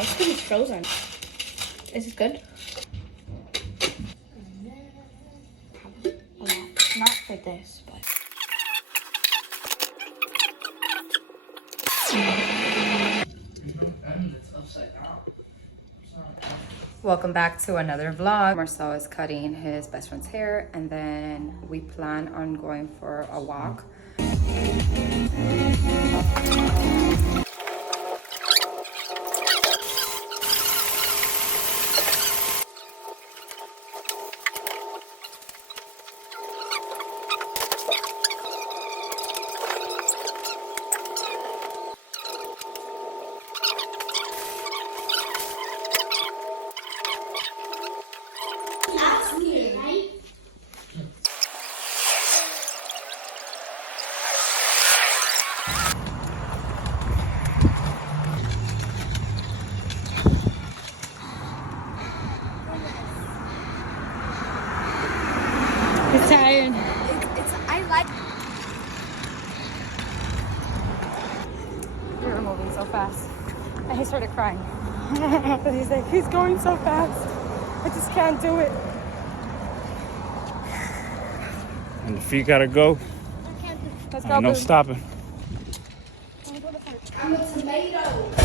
it's because it's frozen. Is it good? A lot. Not for this, but. Welcome back to another vlog. Marcel is cutting his best friend's hair, and then we plan on going for a walk. It's tired. I like. You're moving so fast. And he started crying. Because he's like, he's going so fast. I just can't do it. And the feet gotta go. Let's Ain't no stopping. I'm a tomato.